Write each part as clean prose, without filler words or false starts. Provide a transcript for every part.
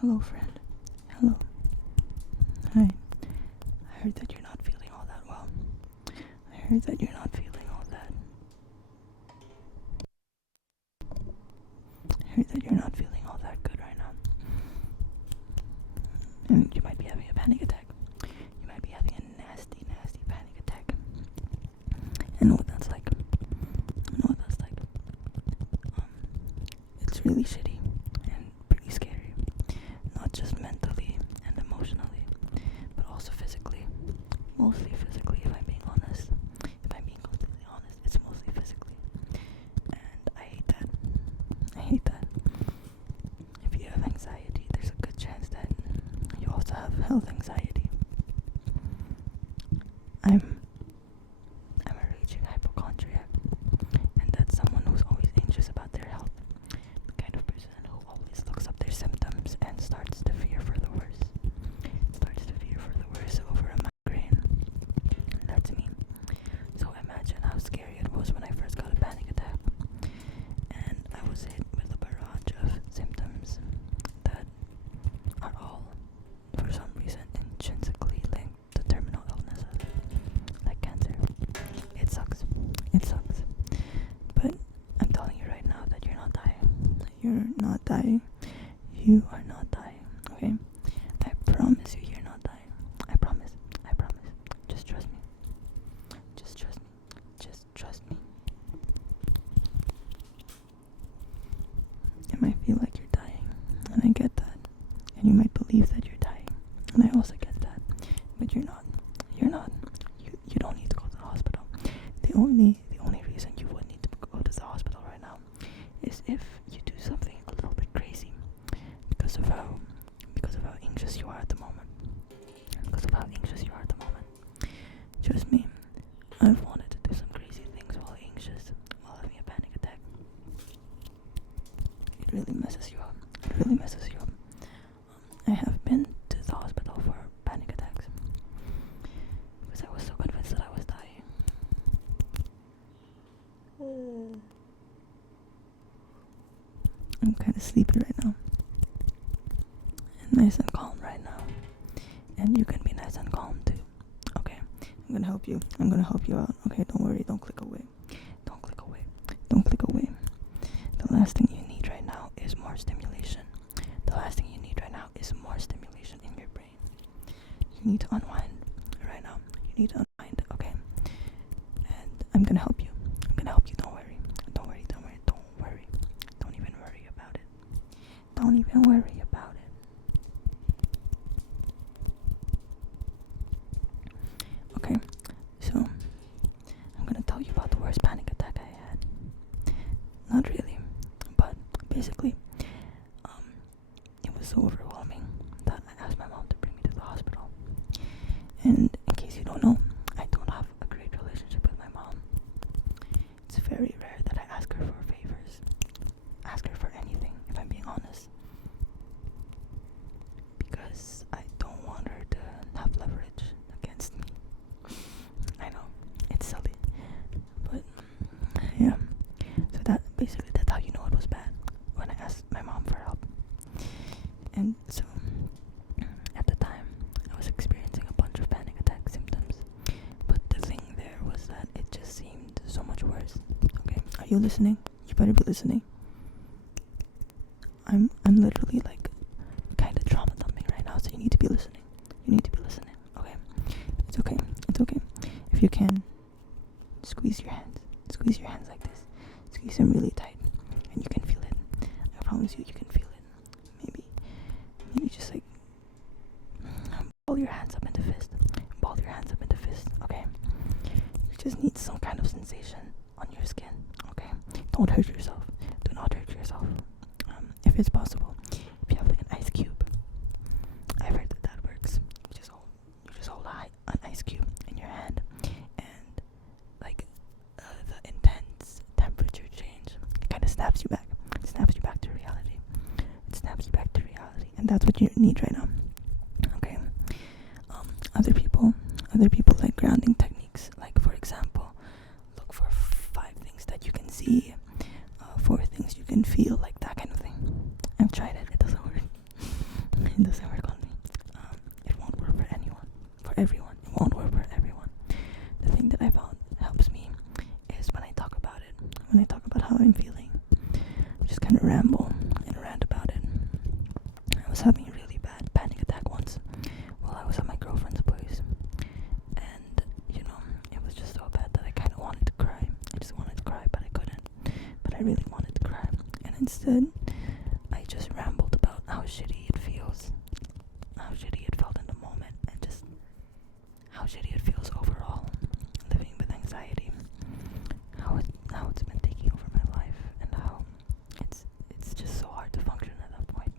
Hello, friend. Hello. Hi. I heard that you're not feeling all that well. I heard that you're not feeling all that. I heard that you're not feeling all that good right now. And you might be having a panic attack. You might be having a nasty, nasty panic attack. I know what that's like. It's really shitty and pretty scary. Not just mentally and emotionally, but also physically. Mostly physically, if I'm being honest. If I'm being completely honest, it's mostly physically. And I hate that. I hate that. If you have anxiety, there's a good chance that you also have health anxiety. I'm a raging hypochondriac, and that's someone who's always anxious about their health. The kind of person who always looks up their symptoms and starts to fear for the worst. Over a migraine. That's me. So imagine how scary it was when I first got a panic attack. And I was hit with a barrage of symptoms that are all, for some reason, intrinsically linked to terminal illnesses, like cancer. It sucks. It sucks. But I'm telling you right now that you're not dying. You're not dying. You are not dying, okay? I promise you, you're not dying. I promise. I promise. Just trust me. Just trust me. Just trust me. It might feel like you're dying, and I get that. And you might believe that you're dying, and I also get that. But you're not. You're not. You don't need to go to the hospital. The only reason you would need to go to the hospital right now is if you do something a little bit crazy because of how anxious you are at the moment. Trust me, I've wanted to do some crazy things while anxious, while having a panic attack. It really messes you up. I have been to the hospital for panic attacks because I was so convinced that I was dying. I'm kind of sleepy right now. And nice and calm right now. And you can be nice and calm too. Okay? I'm gonna help you. Out. Okay, don't worry, don't click away. The last thing you need right now is more stimulation. In your brain. You need to unwind right now. Okay? And I'm gonna help you. Don't worry. Don't even worry about it. Okay, so I'm gonna tell you about the worst panic attack I had. Not really, but basically, it was so overwhelming that I asked my mom to bring me to the hospital. And in case you don't know, I don't have a great relationship with my mom. It's very rare that I ask her for favors, ask her for anything, if I'm being honest. Because I don't want her to have leverage against me. I know, it's silly. But, yeah. So that's how you know it was bad. When I asked my mom for help. And so, at the time, I was experiencing a bunch of panic attack symptoms. But the thing there was that it just seemed so much worse. Okay, are you listening? You better be listening. I'm literally like kind of trauma dumping right now, so you need to be listening. Okay? It's okay. If you can, squeeze your hands like this. Squeeze them really tight, and you can feel it. I promise you can feel it. Maybe just like ball your hands up into fist. Okay? You just need some kind of sensation on your skin. Okay? Don't hurt yourself. Do not hurt yourself. If it's possible, if you have like an ice cube, I've heard that works. You just hold an ice cube in your hand, and like the intense temperature change kind of snaps you back to reality. And that's what you need right now. Okay. Other people like grounding techniques. Like, for example, look for 5 things that you can see, 4 things you can feel, like that kind of thing. I've tried it. It doesn't work. said I just rambled about how shitty it feels, how shitty it felt in the moment, and just how shitty it feels overall living with anxiety. How it's been taking over my life, and how it's just so hard to function at that point.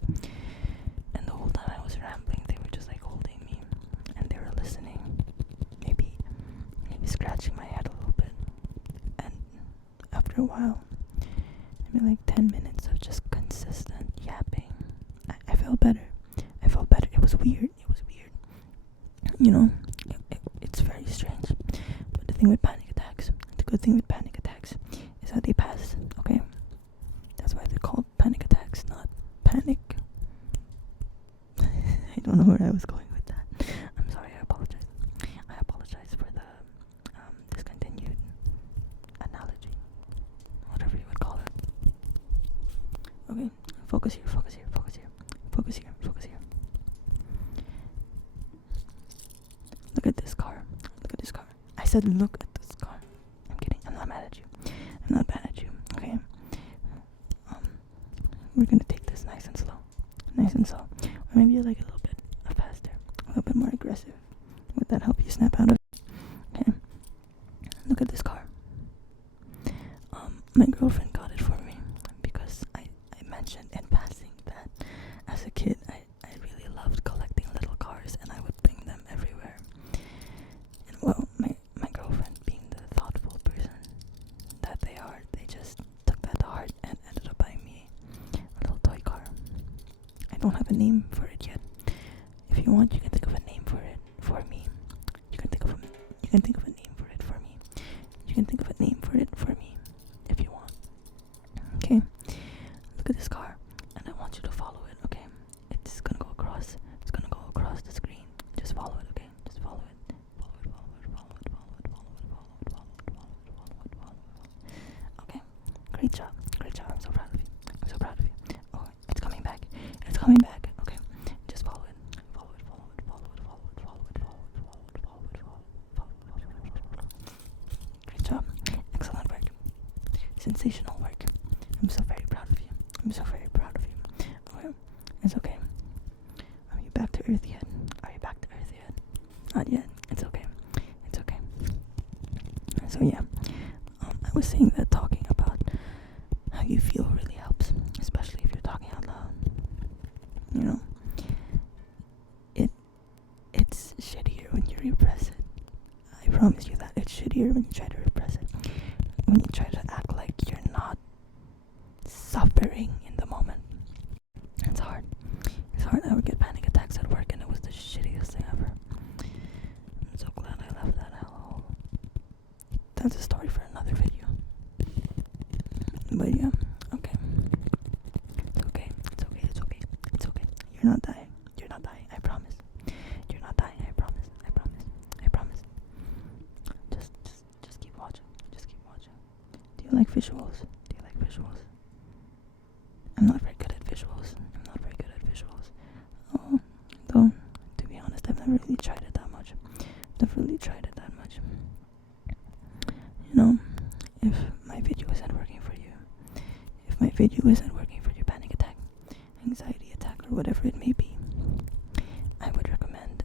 And the whole time I was rambling, they were just like holding me, and they were listening, maybe scratching my head a little bit. And after a while, maybe like 10 minutes of just consistent yapping, I felt better. It was weird. You know, it's very strange. But the thing with panic attacks, the good thing with panic attacks is that they pass, okay? That's why they're called panic attacks, not panic. I don't know where I was going with that. I'm sorry, I apologize. I apologize for the discontinued analogy, whatever you would call it. Okay, focus here. Look at this car. I said look at this car. I'm kidding. I'm not mad at you. Okay. We're gonna take this nice and slow. Or maybe like a little bit faster, a little bit more aggressive. Would that help you snap out of it? Okay. Look at this car. My girlfriend got it for me because I mentioned in passing that as a kid I really loved collecting little cars, and I would bring them everywhere. And well, my girlfriend, being the thoughtful person that they are, they just took that to heart and ended up buying me a little toy car. I don't have a name for it yet. If you want, you can think of a name for it for me. You can think of a name for it for me. If you want. Okay. Look at this car, and I want you to follow it. Okay. It's gonna go across the screen. Just follow it. Okay. Just follow it. Okay. Great job. I'm so proud of you. Oh, it's coming back. Okay. Just follow it. Great job. Excellent work. Sensational work. I'm so very proud of you. Okay. It's okay. Are you back to earth yet? Not yet. It's okay. So yeah, I was saying that talking about how you feel really helps, especially if you're talking out loud. You know, it's shittier when you repress it. I promise you that it's shittier when you try to repress it. When you try to act like you're not suffering in the moment. It's hard. I would get panic attacks at work, and it was the shittiest thing ever. I'm so glad I left that hellhole. That's a story for another video. But yeah, okay. It's okay. You're not dying. I promise. You're not dying. I promise. Just keep watching. Do you like visuals? I'm not very good at visuals. Oh, though, to be honest, I've never really tried it that much. You know, if my video isn't working for your panic attack, anxiety attack, or whatever it may be, I would recommend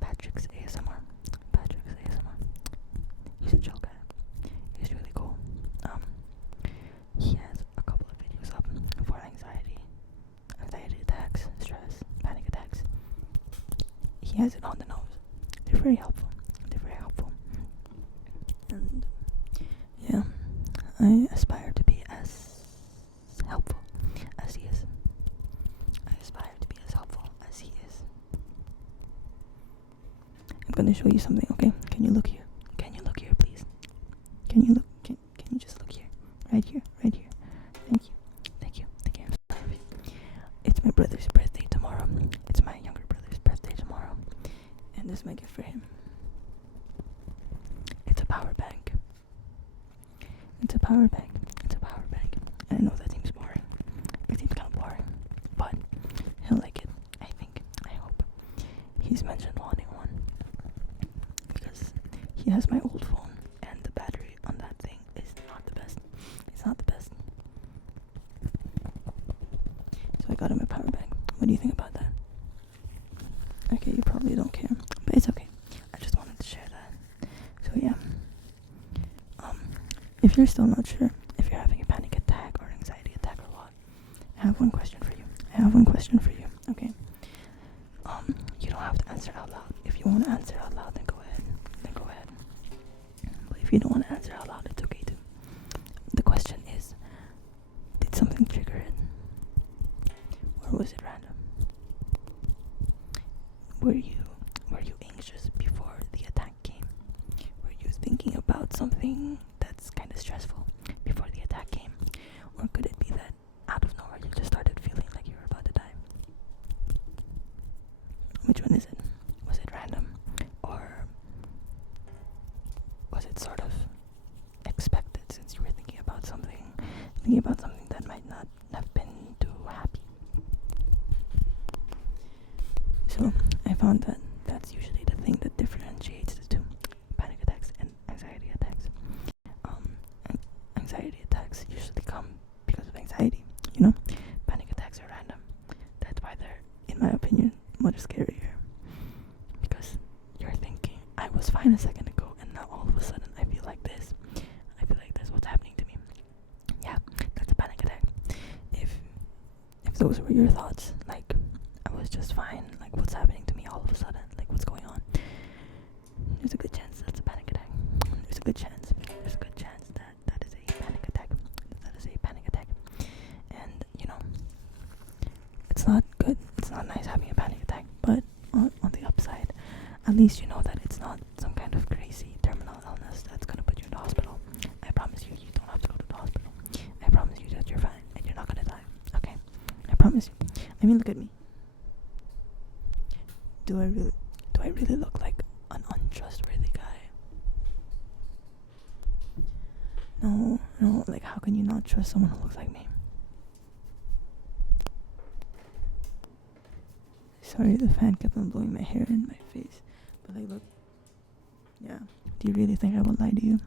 Patrick's ASMR. He's a chill guy. He's really cool. He has a couple of videos up for anxiety attacks, stress, panic attacks. He has it on the nose. They're very helpful. And yeah, I aspire to be as helpful as he is. I'm gonna show you something, okay? Can you look here, please? Can you just look here? Right here. Thank you. It's my brother's birthday tomorrow. It's my younger brother's birthday tomorrow. And this is my gift for him. It's a power bank. And I know that seems boring. It seems kind of boring. But he'll like it, I think. I hope. He's mentioned wanting one. Because he has my old phone. And the battery on that thing I got in my power bank. What do you think about that? Okay, you probably don't care, but it's okay. I just wanted to share that. So yeah, if you're still not sure if you're having a panic attack or anxiety attack or what, I have one question for you. Okay. You don't have to answer out loud. If you want to answer out loud, then go ahead. But if you don't want to answer out loud, it's okay too. The question is, did something trigger it? Or was it random? Were you anxious before the attack came? Were you thinking about something that's kind of stressful before the attack came? Or could it be that out of nowhere you just started feeling like you were about to die? Which one is it? Was it random? Or was it sort of expected, since you were thinking about something that might not have been too happy? So I found that that's usually the thing that differentiates the two: panic attacks and anxiety attacks. Anxiety attacks usually come because of anxiety, Panic attacks are random. That's why they're, in my opinion, much scarier. Because you're thinking, I was fine a second ago, and now all of a sudden I feel like this. What's happening to me? Yeah, that's a panic attack. If those were your thoughts, like, I was just fine, like, what's happening to me all of a sudden? Like, what's going on? There's a good chance that's a panic attack. There's a good chance that is a panic attack. And, it's not good. It's not nice having a panic attack. But on the upside, at least you know that it's not some kind of crazy terminal illness that's going to put you in the hospital. I promise you don't have to go to the hospital. I promise you that you're fine and you're not going to die. Okay? I promise you. I mean, look at me. Do I really look like an untrustworthy guy? No, like, how can you not trust someone who looks like me? Sorry, the fan kept on blowing my hair in my face. But like, look. Yeah. Do you really think I would lie to you?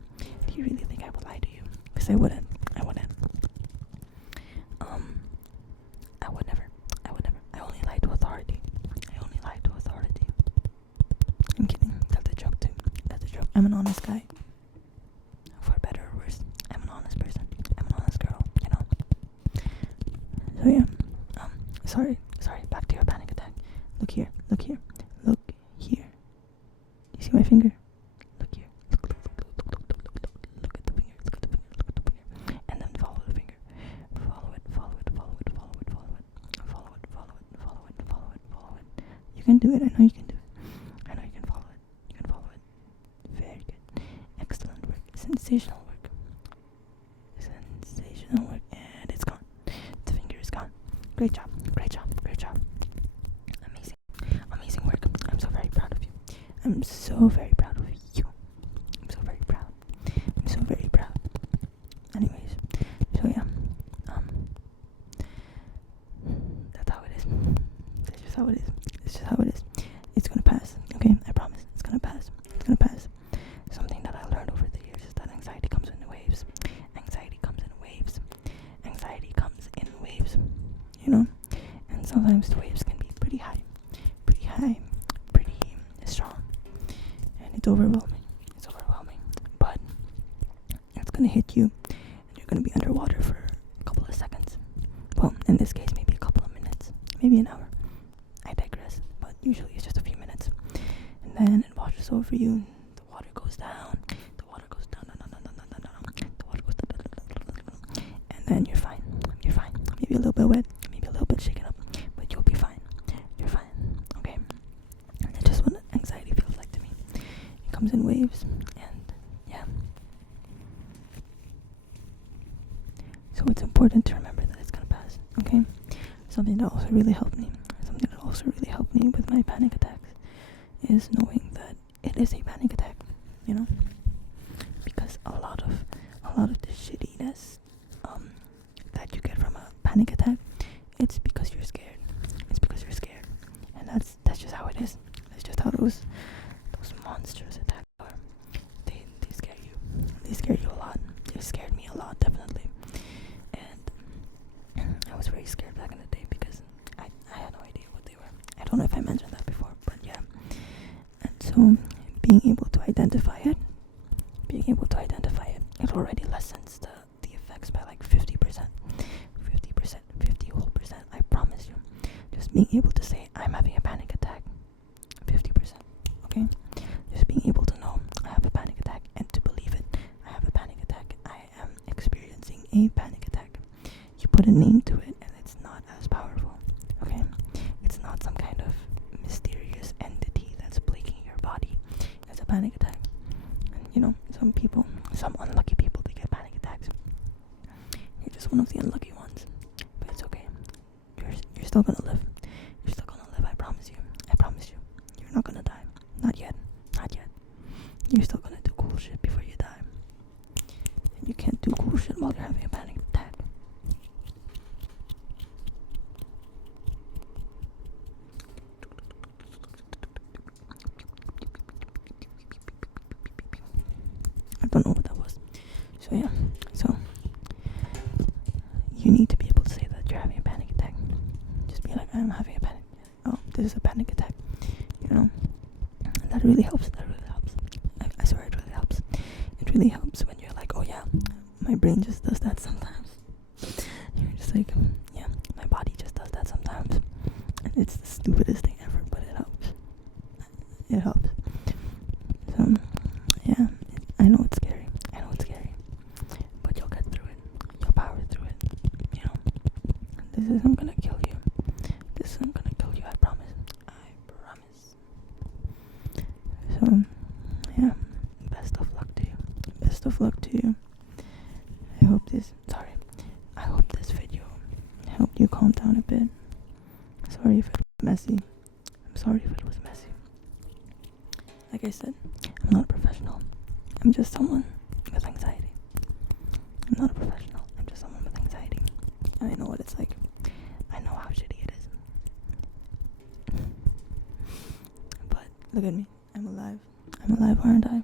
Because I wouldn't. I would never. I only lie to authority. I'm kidding. That's a joke too. I'm an honest guy. For better or worse, I'm an honest person. I'm an honest girl, So yeah. Sorry. Back to your panic attack. Look here. You see my finger? Look here. Look at the finger. And then follow the finger. Follow it. You can do it. I know you can do it. I know you can follow it. Very good. Excellent work. Sensational work. And it's gone. The finger is gone. Great job. Amazing work. I'm so very proud of you. I'm so very proud. Anyways, so yeah, that's how it is. That's just how it is. It's gonna pass, okay? I promise. It's gonna pass. Something that I learned over the years is that anxiety comes in waves. And sometimes the waves can be pretty high, pretty strong, and it's overwhelming. But it's gonna hit you, and you're gonna be underwater for a couple of seconds. Well, in this case, maybe a couple of minutes, maybe an hour. I digress, but usually it's just a few minutes, and then it washes over you. The water goes down. And then you're fine. Maybe a little bit wet, maybe a little bit shaken up, but you'll be fine. You're fine, okay? That's just what anxiety feels like to me. It comes in waves, and yeah. So it's important to remember that it's gonna pass, okay? Something that also really helped me with my panic attacks is knowing that it is a panic attack, because a lot of the shittiness that you get from a panic attack, it's because you're scared. And that's just how it is. That's just how those monstrous attacks are. They scare you. They scare you a lot. They scared me a lot, definitely. And I was very scared back in the day because being able to say I'm having a panic attack, 50%. Okay, just being able to know I have a panic attack and to believe it. I have a panic attack. I am experiencing a panic attack. You put a name to it, and it's not as powerful. Okay, it's not some kind of mysterious entity that's plaguing your body. It's a panic attack. And you know, some people, some unlucky people, they get panic attacks. You're just one of the unlucky ones, but it's okay. You're still gonna live. You're still gonna live. I promise you. I promise you. You're not gonna die. Not yet. Not yet. You're still gonna do cool shit before you die. And you can't do cool shit while you're having a panic attack. I don't know what that was. So yeah. So you need to be able to say that you're having a panic attack. Just be like, I'm having a panic. Oh, this is a panic attack. You know, that really helps. That really helps. I swear it really helps. It really helps when you're like, oh yeah, my brain just does that sometimes. You're just like, yeah, my body just does that sometimes. And it's the stupidest thing ever, but it helps. It helps. So, yeah, I know it's scary. I know it's scary. But you'll get through it. You'll power through it. You know, this isn't gonna kill you. This isn't gonna kill you, I promise. I promise. So, yeah, best of luck to you. Best of luck to you. I hope this video helped you calm down a bit. Sorry if it was messy. I'm sorry if it was messy. Like I said, I'm not a professional. I'm just someone with anxiety. I'm not a professional. I'm just someone with anxiety. And I know what it's like. I know how shitty it is. But look at me. I'm alive. I'm alive, aren't I?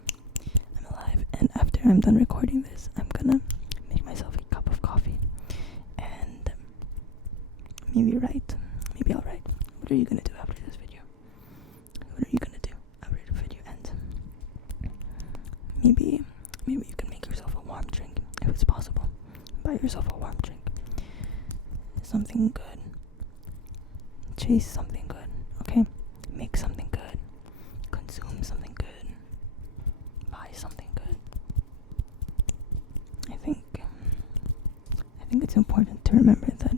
I'm alive. And after I'm done recording this, I'm gonna make myself a cup of coffee. And maybe write. Maybe I'll write. What are you gonna do after this video? What are you gonna do after the video ends? Maybe you can make yourself a warm drink, if it's possible. Buy yourself a warm drink. Something good. Chase something good, okay? Make something good. Consume something good. Buy something good. I think it's important to remember that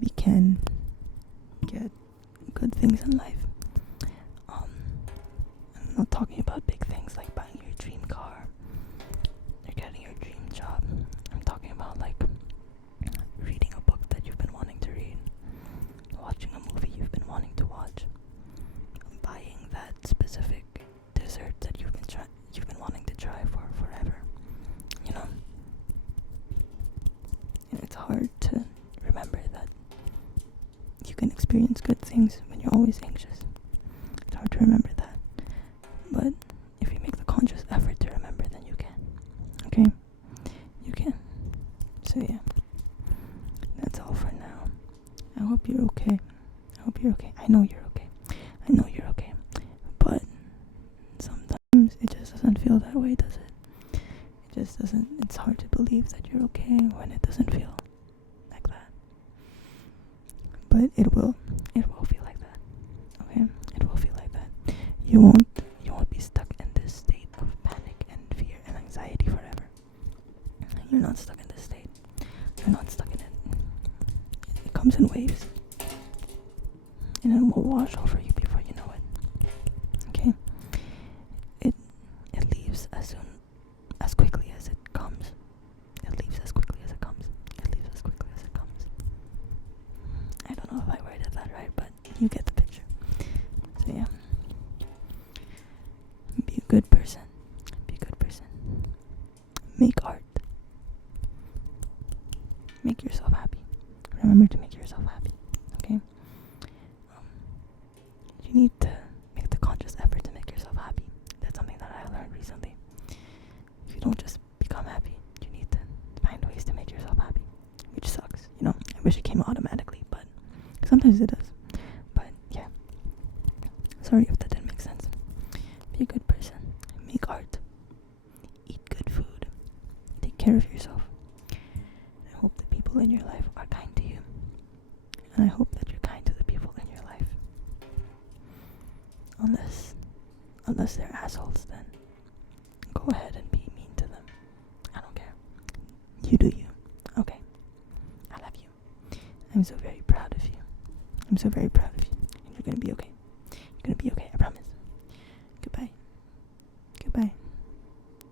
we can get good things in life. I'm not talking about big things like buying your dream car or getting your dream job. I'm talking about like reading a book that you've been wanting to read, watching a movie you've been wanting to watch, buying that specific dessert that you've been wanting to try for forever. You know, and it's hard to remember that you can experience good things when you're always anxious. It's hard to remember that. But if you make the conscious effort to remember, then you can. Okay? You can. So yeah. That's all for now. I hope you're okay. I hope you're okay. I know you're okay. I know you're okay. But sometimes it just doesn't feel that way, does it? It just doesn't. It's hard to believe that you're okay when it doesn't feel like that. But it will feel like that. Okay? It will feel like that. You won't be stuck in this state of panic and fear and anxiety forever. You're not stuck in this state. You're not stuck in it. It comes in waves. And it will wash over you before you know it. Okay? It leaves as quickly as it comes. It leaves as quickly as it comes. It leaves as quickly as it comes. I don't know if I worded that right, but you get the picture. So yeah. Be a good person. Be a good person. Make art. Make yourself happy. Remember to make yourself happy. Okay? You need to make the conscious effort to make yourself happy. That's something that I learned recently. You don't just become happy. You need to find ways to make yourself happy. Which sucks, you know? I wish it came automatically, but sometimes it does. But yeah. Sorry if that didn't make sense. Be a good person. Make art. Eat good food. Take care of yourself. I hope the people in your life are kind to you. And I hope that you're kind to the people unless they're assholes, then go ahead and be mean to them. I don't care. You do you. Okay. I love you. I'm so very proud of you. I'm so very proud of you. And you're gonna be okay. You're gonna be